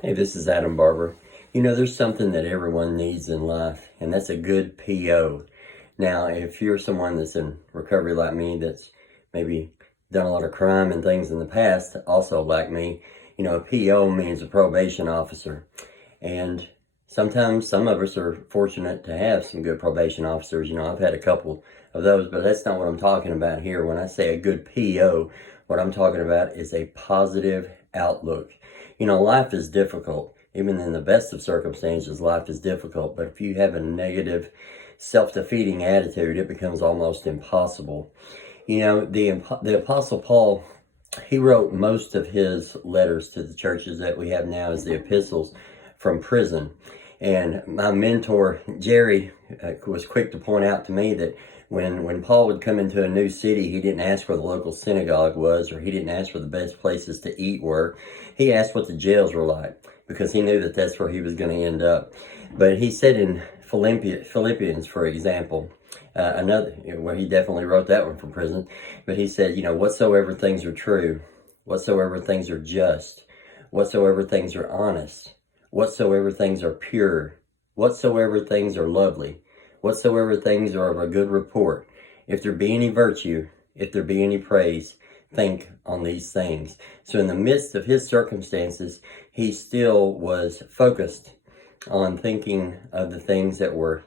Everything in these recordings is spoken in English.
Hey, this is Adam Barber. You know, there's something that everyone needs in life, and that's a good PO. Now, if you're someone that's in recovery like me, that's maybe done a lot of crime and things in the past, also like me, you know, a PO means a probation officer. And sometimes some of us are fortunate to have some good probation officers. You know, I've had a couple of those, but that's not what I'm talking about here. When I say a good PO, what I'm talking about is a positive outlook. You know, life is difficult. Even in the best of circumstances, life is difficult. But if you have a negative, self-defeating attitude, it becomes almost impossible. You know, the Apostle Paul, he wrote most of his letters to the churches that we have now as the epistles from prison. And my mentor, Jerry, was quick to point out to me that when Paul would come into a new city, he didn't ask where the local synagogue was, or he didn't ask where the best places to eat were. He asked what the jails were like, because he knew that that's where he was going to end up. But he said in Philippians, for example, another, where he definitely wrote that one from prison, but he said, you know, whatsoever things are true, whatsoever things are just, whatsoever things are honest, whatsoever things are pure, whatsoever things are lovely, whatsoever things are of a good report, if there be any virtue, if there be any praise, think on these things. So in the midst of his circumstances, he still was focused on thinking of the things that were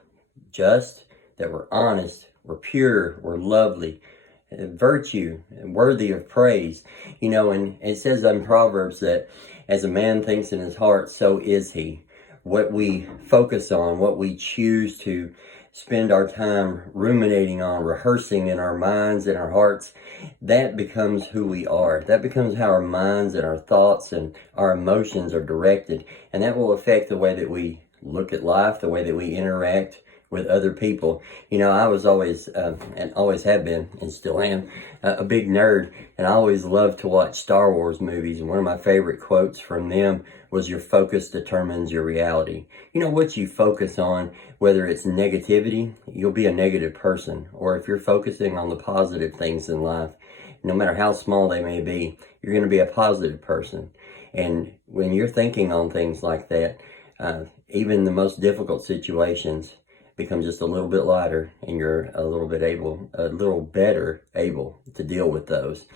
just, that were honest, were pure, were lovely, virtue, worthy of praise. You know, and it says in Proverbs that as a man thinks in his heart, so is he. What we focus on, what we choose to spend our time ruminating on, rehearsing in our minds and our hearts, that becomes who we are. That becomes how our minds and our thoughts and our emotions are directed. And that will affect the way that we look at life, the way that we interact with other people. You know, I was always, and always have been, and still am, a big nerd, and I always loved to watch Star Wars movies, and one of my favorite quotes from them was, your focus determines your reality. You know, what you focus on, whether it's negativity, you'll be a negative person, or if you're focusing on the positive things in life, no matter how small they may be, you're going to be a positive person. And when you're thinking on things like that, even the most difficult situations become just a little bit lighter, and you're a little better able to deal with those.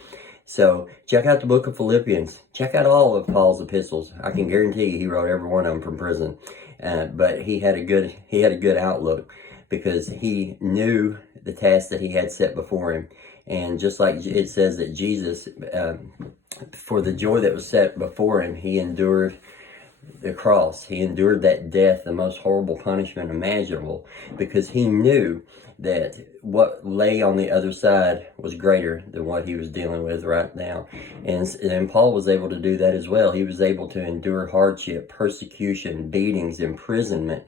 So check out the book of Philippians. Check out all of Paul's epistles. I can guarantee you he wrote every one of them from prison. But he had a good outlook, because he knew the task that he had set before him. And just like it says that Jesus, for the joy that was set before him, he endured the cross. He endured that death, the most horrible punishment imaginable, because he knew that what lay on the other side was greater than what he was dealing with right now. And Paul was able to do that as well. He was able to endure hardship, persecution, beatings, imprisonment,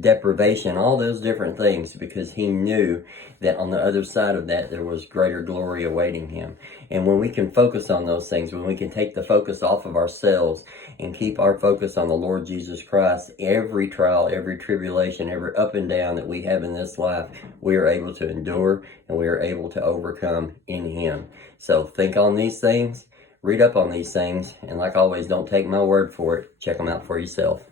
deprivation, all those different things, because he knew that on the other side of that there was greater glory awaiting him. And when we can focus on those things, when we can take the focus off of ourselves and keep our focus on the Lord Jesus Christ, every trial, every tribulation, every up and down that we have in this life, we are able to endure, and we are able to overcome in him. So think on these things, read up on these things, and like always, don't take my word for it. Check them out for yourself.